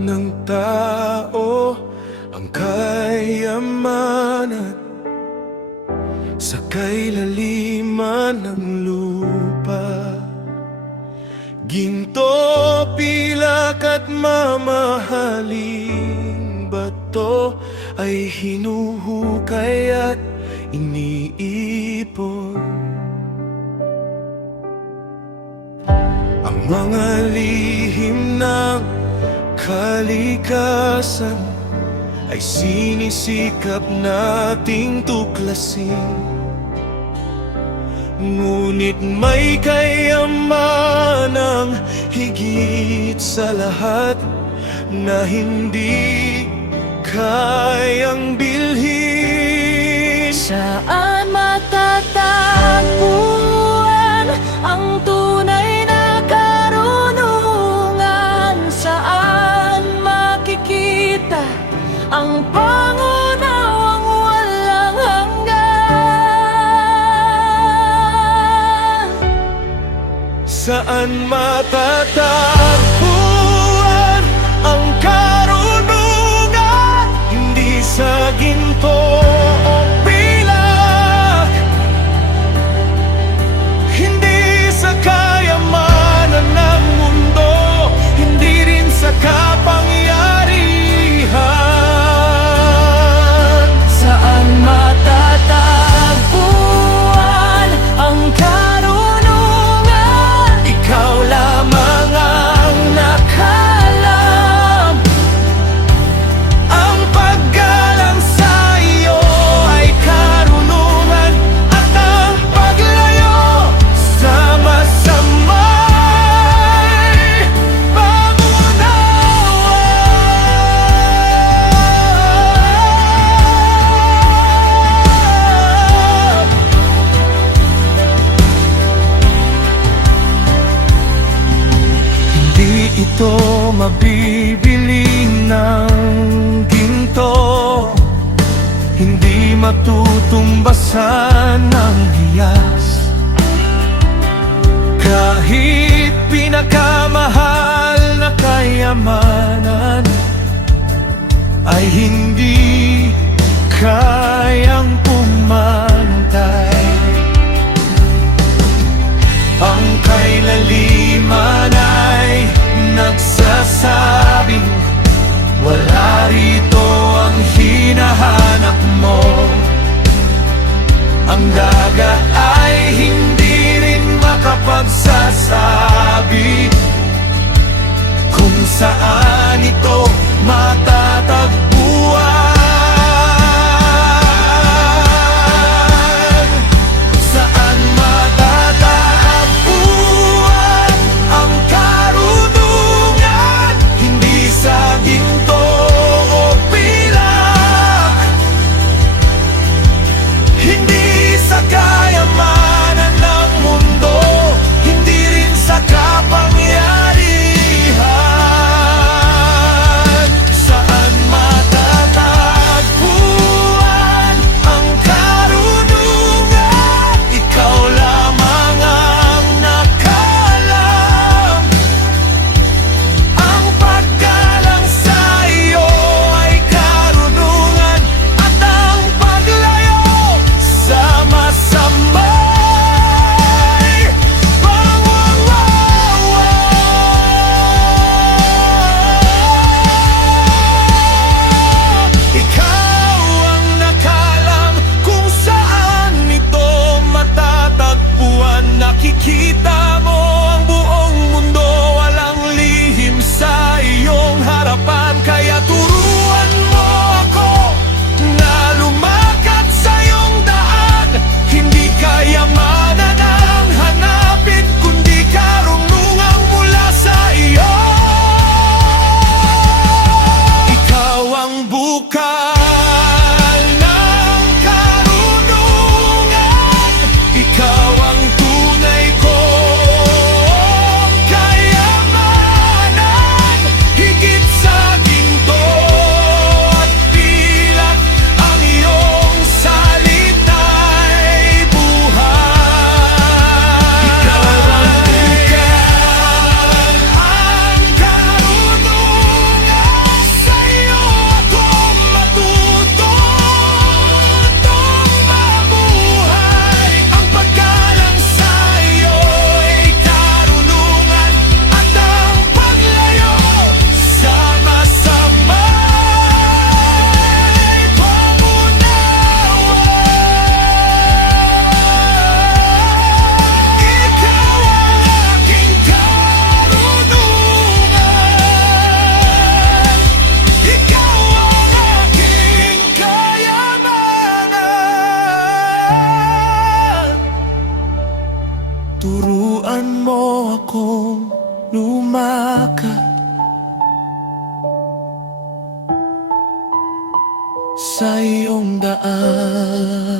ng tao ang kayaman at sa kailaliman ng lupa. Ginto, pilak at mamahaling bato ay hinuhukay at iniipon. Ang mga lihim ng kalikasan ay sinisikap nating tuklasin. Ngunit may kayamanang higit sa lahat na hindi kayang bilhin. Saan matatagpuan ang tunay na karunungan? Saan makikita ang pangunawang walang hanggan? Saan matatagpuan ang karunungan? Hindi sa ginto o pilak, hindi sa kayamanan ng mundo, hindi rin sa kapangyarihan. Saan matatagpuan ang karunungan? Ikaw lamang ang nakalam. Ang paggalang sa iyo ay karunungan, at ang paglayo sa masama'y pangunawa. Hindi ito mabibili ng ginto, hindi matutumbasan ng hiyas. Kahit pinakamahal na kayamanan ay hindi kayang pumantay. Ang kailaliman ay nagsasabing wala rito ang hinahanap mo. Ang dagat ay hindi rin makapagsasabi kung saan ito matatagpuan. Saan matatagpuan ang karunungan? Hindi sa ginto o pilak, hindi sa kayamanan ng mundo, hindi rin sa kapangyarihan. sa iyong daan.